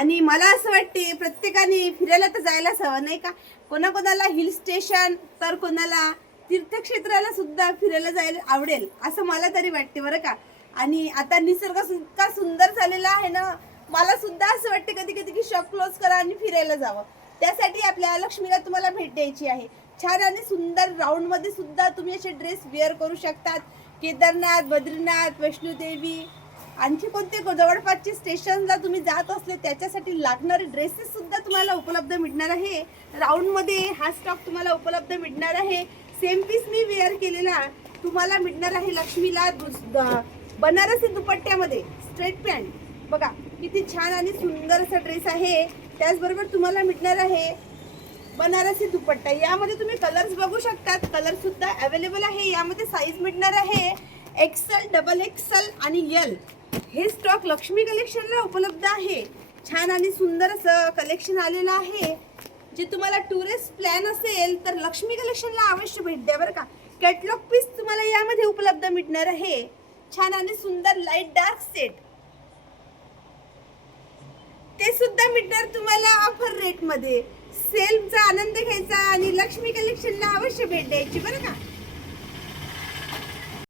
आणि मला असं वाटते प्रत्येकाने फिरायला तर जायलाच हवं नाही का. कोणाकोणाला हिल स्टेशन तर कोणाला तीर्थक्षेत्राला सुद्धा फिरायला जायला आवडेल असं मला तरी वाटते बरं का. आणि आता निसर्ग इतका सुंदर झालेला आहे ना, मला सुद्धा असं वाटते कधी कधी की शॉप क्लोज करा आणि फिरायला जावं. त्यासाठी आपल्या लक्ष्मीला तुम्हाला भेट द्यायची आहे. छान आणि सुंदर राऊंड मध्ये सुद्धा तुम्ही असे ड्रेस वेअर करू शकतात. केदारनाथ, बद्रीनाथ, वैष्णोदेवी, आणखी कोणते जवळपासचे स्टेशनला तुम्ही जात असले त्याच्यासाठी लागणारे ड्रेसेस सुद्धा तुम्हाला उपलब्ध मिळणार आहे. राऊंड मध्ये हा स्टॉक तुम्हाला उपलब्ध मिळणार आहे. सेम पीस मी वेअर केलेला तुम्हाला मिळणार आहे लक्ष्मीला बनारसी दुपट्ट्यामध्ये. स्ट्रेट पॅन्ट बघा किती छान आणि सुंदर असा ड्रेस आहे. त्याचबरोबर तुम्हाला मिळणार आहे बनारसी दुपट्टा. यामध्ये तुम्ही कलर्स बघू शकतात, कलर सुद्धा अवेलेबल आहे. यामध्ये साईज मिळणार आहे एक्सेल, डबल एक्सेल आणि एल. हे स्टॉक लक्ष्मी कलेक्शनला उपलब्ध आहे. छान आणि सुंदर असं कलेक्शन आलेलं आहे. जे तुम्हाला टुरिस्ट प्लॅन असेल तर लक्ष्मी कलेक्शनला अवश्य भेट द्या बरं का. कॅटलॉग पीस तुम्हाला यामध्ये उपलब्ध मिळणार आहे. छान आणि सुंदर लाईट डार्क सेट ते सुद्धा मिळणार तुम्हाला ऑफर रेट मध्ये. सेलचा आनंद घ्यायचा आणि लक्ष्मी कलेक्शनला अवश्य भेट द्यायची बरं का.